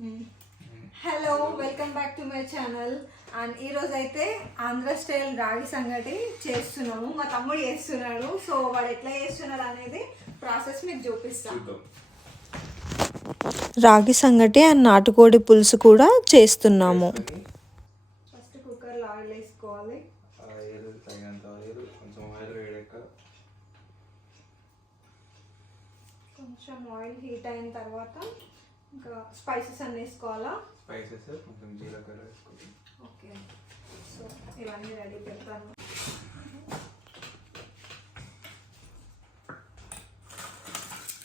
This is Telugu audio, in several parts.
Hello, welcome back to my channel. And ఈరోజు అయితే ఆంధ్ర స్టైల్ రాగి సంగటి చేస్తున్నాము. మా తమ్ముడు చేస్తున్నాడు. సో వాడు ఎట్లా చేస్తున్నాడు అనేది ప్రాసెస్ మీకు చూపిస్తాను. రాగి సంగటి అండ్ నాటుకోడి పులుసు కూడా చేస్తున్నాము. ఫస్ట్ కుక్కర్లో ఆయిల్ వేసుకోవాలి. కొంచెం ఆయిల్ హీట్ అయిన తర్వాత ఇంకా స్పైసెస్ అన్నీ వేసుకోవాలా. స్పైసెస్ కొంచెం జీలకర్ర వేసుకోవాలి. ఓకే, సో ఇవన్నీ రెడీ పెడతాను.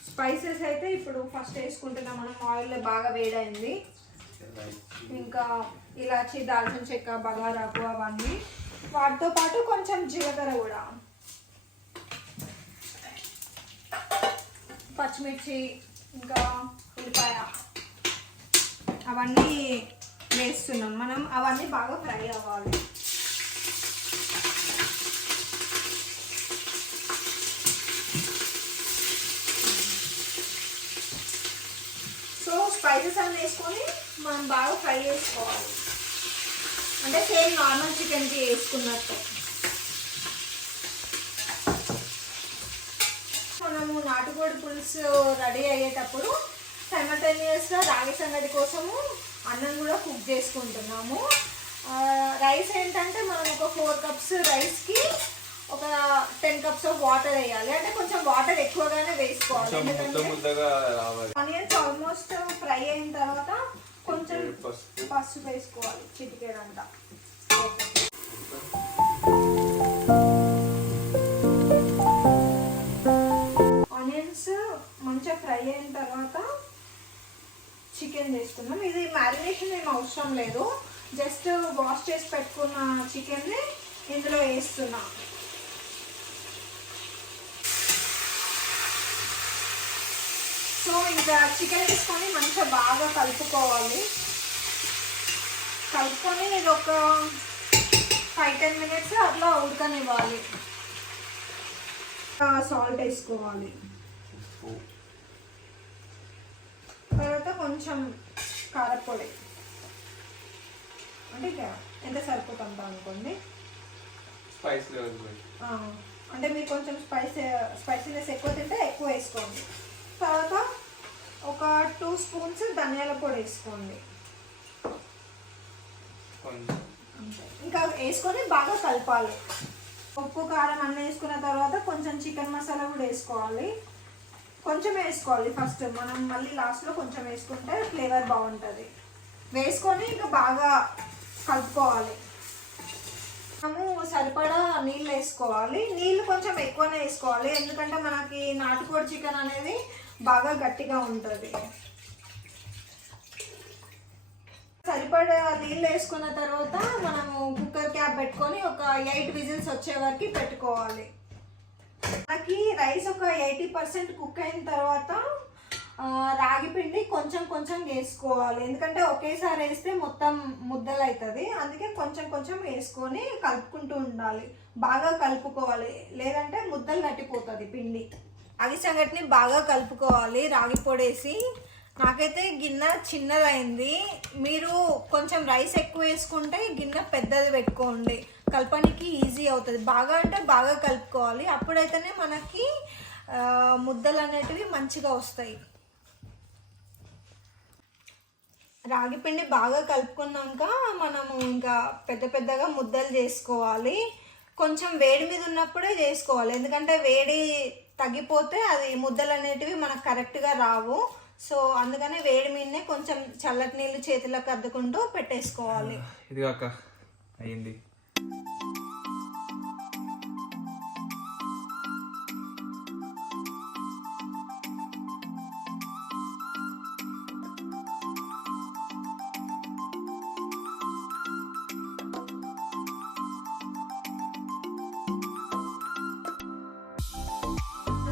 స్పైసెస్ అయితే ఇప్పుడు ఫస్ట్ వేసుకుంటున్నాం మనం. ఆయిల్లో బాగా వేడైంది. ఇంకా ఇలాచి, దాల్చిన చెక్క, బగారాకు అవన్నీ, వాటితో పాటు కొంచెం జీలకర్ర కూడా, పచ్చిమిర్చి, ఇంకా ఉల్లిపాయ అవన్నీ వేస్తున్నాం మనం. అవన్నీ బాగా ఫ్రై అవ్వాలి. సో స్పైసెస్ అన్నీ వేసుకొని మనం బాగా ఫ్రై చేసుకోవాలి. అంటే సేమ్ నార్మల్ చికెన్కి వేసుకున్నట్టు. మనము నాటుకోడి పులుసు రెడీ అయ్యేటప్పుడు సైమల్టేనియస్గా రాగి సంగటి కోసము అన్నం కూడా కుక్ చేసుకుంటున్నాము. రైస్ ఏంటంటే మనం ఒక 4 కప్స్ రైస్కి ఒక 10 కప్స్ ఆఫ్ వాటర్ వేయాలి. అంటే కొంచెం వాటర్ ఎక్కువగానే వేసుకోవాలి. ఆనియన్స్ ఆల్మోస్ట్ ఫ్రై అయిన తర్వాత కొంచెం పసుపు వేసుకోవాలి, చిటికెడంతా. ఆనియన్స్ మంచిగా ఫ్రై అయిన తర్వాత చికెన్ వేసుకున్నాం. ఇది మ్యారినేషన్ ఏం అవసరం లేదు. జస్ట్ వాష్ చేసి పెట్టుకున్న చికెన్ని ఇందులో వేస్తున్నా. సో ఇంకా చికెన్ వేసుకొని మంచిగా బాగా కలుపుకోవాలి. కలుపుకొని ఇది ఒక 5-10 మినిట్స్ అట్లా ఉడకనివ్వాలి. సాల్ట్ వేసుకోవాలి. తర్వాత కొంచెం కారపొడి, అంటే ఎంత సరిపోతుందో అనుకోండి. అంటే మీరు కొంచెం స్పైసీనెస్ ఎక్కువ తింటే ఎక్కువ వేసుకోండి. తర్వాత ఒక 2 స్పూన్స్ ధనియాల పొడి వేసుకోండి. ఇంకా వేసుకొని బాగా కలపాలి. ఉప్పు, కారం అన్నీ వేసుకున్న తర్వాత కొంచెం చికెన్ మసాలా కూడా వేసుకోవాలి. కొంచెం వేసుకోవాలి ఫస్ట్, మనం మళ్ళీ లాస్ట్లో కొంచెం వేసుకుంటే ఫ్లేవర్ బాగుంటుంది. వేసుకొని ఇంకా బాగా కలుపుకోవాలి. మనము సరిపడా నీళ్ళు వేసుకోవాలి. నీళ్ళు కొంచెం ఎక్కువనే వేసుకోవాలి, ఎందుకంటే మనకి నాటుకోడి చికెన్ అనేది బాగా గట్టిగా ఉంటుంది. సరిపడా నీళ్ళు వేసుకున్న తర్వాత మనము కుక్కర్ క్యాప్ పెట్టుకొని ఒక 8 విజిల్స్ వచ్చే వరకు పెట్టుకోవాలి. మనకి రైస్ ఒక 80% కుక్ అయిన తర్వాత రాగి పిండి కొంచెం కొంచెం వేసుకోవాలి. ఎందుకంటే ఒకేసారి వేస్తే మొత్తం ముద్దలు అవుతుంది. అందుకే కొంచెం కొంచెం వేసుకొని కలుపుకుంటూ ఉండాలి. బాగా కలుపుకోవాలి, లేదంటే ముద్దలు కట్టిపోతుంది పిండి. రాగి సంగటిని బాగా కలుపుకోవాలి రాగి పొడేసి. నాకైతే గిన్నె చిన్నదైంది. మీరు కొంచెం రైస్ ఎక్కువ వేసుకుంటే గిన్నె పెద్దది పెట్టుకోండి, కలపడానికి ఈజీ అవుతుంది. బాగా అంటే బాగా కలుపుకోవాలి, అప్పుడైతేనే మనకి ముద్దలు అనేటివి మంచిగా వస్తాయి. రాగి పిండి బాగా కలుపుకున్నాక మనము ఇంకా పెద్ద పెద్దగా ముద్దలు చేసుకోవాలి. కొంచెం వేడి మీద ఉన్నప్పుడే చేసుకోవాలి, ఎందుకంటే వేడి తగ్గిపోతే అది ముద్దలు అనేటివి మనకు కరెక్ట్గా రావు. సో అందుకనే వేడి మీదనే కొంచెం చల్లటి నీళ్ళు చేతులకు అద్దుకుంటూ పెట్టేసుకోవాలి. ఇది కాక అయ్యింది.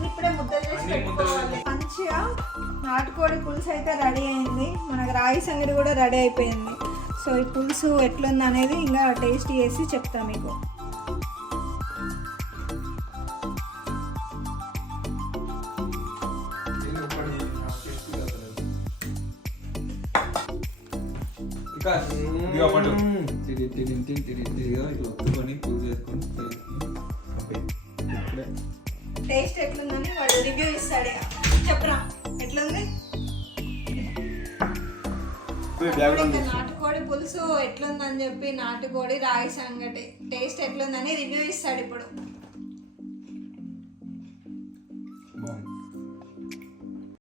ఇప్పుడే ముద్దలు చేసి పెట్టుకోవాలి. మంచిగా నాటుకోడి పులుసు అయితే రెడీ అయింది. మనకు రాగి సంగటి కూడా రెడీ అయిపోయింది. సో ఈ పులుసు ఎట్లుంది అనేది ఇంకా టేస్ట్ చేసి చెప్తాను మీకు. ఇదిగో పండు. ఒత్తుకొని పూజ చేసుకొని ఇప్పుడే టేస్ట్ ఎట్లుందని వాడు రివ్యూ ఇస్తాడు ఇక. చెప్పరా ఎట్లుంది? ఇంకా నాటుకోడి పులుసు ఎట్లుందని చెప్పి నాటుకోడి రాగి సంగటి టేస్ట్ ఎట్లుందని రివ్యూ ఇస్తాడు ఇప్పుడు.